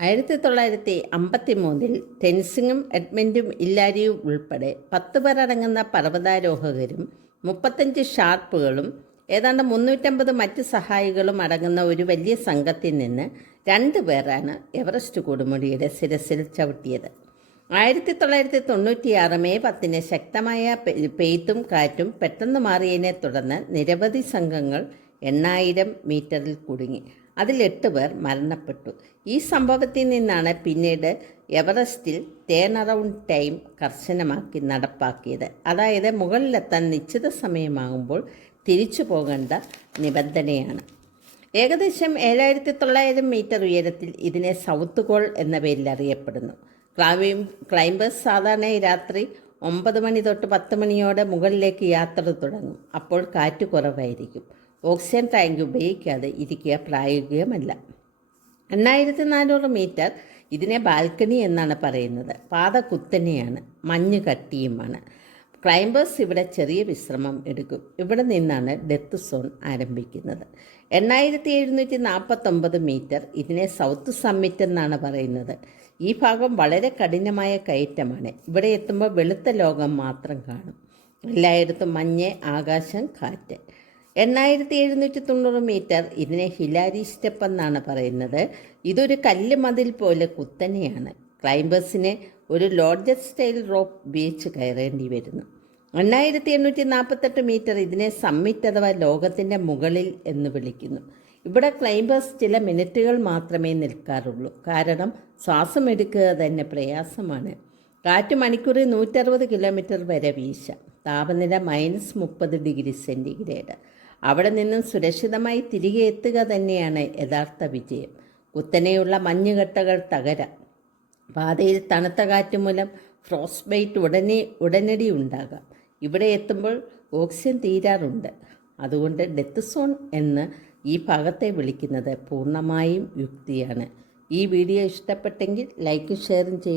ആയിരത്തി തൊള്ളായിരത്തി അമ്പത്തി മൂന്നിൽ ടെൻസിങ്ങും എഡ്മൻഡും ഇല്ലാരിയും ഉൾപ്പെടെ പത്ത് പേരടങ്ങുന്ന പർവതാരോഹകരും മുപ്പത്തഞ്ച് ഷാർപ്പുകളും ഏതാണ്ട് മുന്നൂറ്റമ്പത് മറ്റ് സഹായികളും അടങ്ങുന്ന ഒരു വലിയ സംഘത്തിൽ നിന്ന് രണ്ട് പേരാണ് എവറസ്റ്റ് കൊടുമുടിയുടെ ശിരസിൽ ചവിട്ടിയത്. ആയിരത്തി തൊള്ളായിരത്തി തൊണ്ണൂറ്റിയാറ് മെയ് പത്തിന് ശക്തമായ പെയ്ത്തും കാറ്റും പെട്ടെന്ന് മാറിയതിനെ തുടർന്ന് നിരവധി സംഘങ്ങൾ എണ്ണായിരം മീറ്ററിൽ കുടുങ്ങി. അതിൽ എട്ട് പേർ മരണപ്പെട്ടു. ഈ സംഭവത്തിൽ നിന്നാണ് പിന്നീട് എവറസ്റ്റിൽ ടേൺ അറൗണ്ട് ടൈം കർശനമാക്കി നടപ്പാക്കിയത്. അതായത് മുകളിലെത്താൻ നിശ്ചിത സമയമാകുമ്പോൾ തിരിച്ചു പോകേണ്ട നിബന്ധനയാണ്. ഏകദേശം ഏഴായിരത്തി തൊള്ളായിരം മീറ്റർ ഉയരത്തിൽ ഇതിനെ സൗത്ത് കോൾ എന്ന പേരിൽ അറിയപ്പെടുന്നു. ക്ലൈം ക്ലൈംബേഴ്സ് സാധാരണ രാത്രി ഒമ്പത് മണി തൊട്ട് പത്ത് മണിയോടെ മുകളിലേക്ക് യാത്ര തുടങ്ങും. അപ്പോൾ കാറ്റ് കുറവായിരിക്കും. ഓക്സിജൻ ടാങ്ക് ഉപയോഗിക്കാതെ ഇരിക്കുക പ്രായോഗികമല്ല. എണ്ണായിരത്തി നാനൂറ് മീറ്റർ ഇതിനെ ബാൽക്കണി എന്നാണ് പറയുന്നത്. പാത കുത്തനെയാണ് മഞ്ഞ് കട്ടിയുമാണ്. ക്ലൈംബേഴ്സ് ഇവിടെ ചെറിയ വിശ്രമം എടുക്കും. ഇവിടെ നിന്നാണ് ഡെത്ത് സോൺ ആരംഭിക്കുന്നത്. എണ്ണായിരത്തി എഴുന്നൂറ്റി നാൽപ്പത്തൊമ്പത് മീറ്റർ ഇതിനെ സൗത്ത് സമ്മിറ്റ് എന്നാണ് പറയുന്നത്. ഈ ഭാഗം വളരെ കഠിനമായ കയറ്റമാണ്. ഇവിടെ എത്തുമ്പോൾ വെളുത്ത ലോകം മാത്രം കാണും. എല്ലായിടത്തും മഞ്ഞ് ആകാശം കാറ്റ്. എണ്ണായിരത്തി എഴുന്നൂറ്റി തൊണ്ണൂറ് മീറ്റർ. ഇതിനെ ഹിലാരി സ്റ്റെപ്പ് എന്നാണ് പറയുന്നത്. ഇതൊരു കല്ല് മതിൽ പോലെ കുത്തനെയാണ്. ക്ലൈംബേഴ്സിന് ഒരു ലോഡ്ജർ സ്റ്റൈൽ റോപ്പ് ഉപയോഗിച്ച് കയറേണ്ടി വരുന്നു. എണ്ണായിരത്തി എണ്ണൂറ്റി നാൽപ്പത്തെട്ട് മീറ്റർ ഇതിനെ സമ്മിറ്റ് അഥവാ ലോകത്തിന്റെ മുകളിൽ എന്ന് വിളിക്കുന്നു. ഇവിടെ ക്ലൈംബേഴ്സ് ചില മിനിറ്റുകൾ മാത്രമേ നിൽക്കാറുള്ളൂ. കാരണം ശ്വാസം എടുക്കുക തന്നെ പ്രയാസമാണ്. കാറ്റ് മണിക്കൂറിൽ നൂറ്ററുപത് കിലോമീറ്റർ വരെ വീശാം. താപനില മൈനസ് മുപ്പത് ഡിഗ്രി സെന്റിഗ്രേഡ് അവിടെ നിന്നും സുരക്ഷിതമായി തിരികെ എത്തുക തന്നെയാണ് യഥാർത്ഥ വിജയം. കുത്തനെയുള്ള മഞ്ഞുകട്ടകൾ തകരാം. പാതയിൽ തണുത്ത കാറ്റ് മൂലം ഫ്രോസ്റ്റ് ബൈറ്റ് ഉടനെ ഉടനടി ഉണ്ടാകാം. ഇവിടെ എത്തുമ്പോൾ ഓക്സിജൻ തീരാറുണ്ട്. അതുകൊണ്ട് ഡെത്ത് സോൺ എന്ന് ഈ ഭാഗത്തെ വിളിക്കുന്നത് പൂർണമായും യുക്തിയാണ്. ഈ വീഡിയോ ഇഷ്ടപ്പെട്ടെങ്കിൽ ലൈക്കും ഷെയറും ചെയ്യും.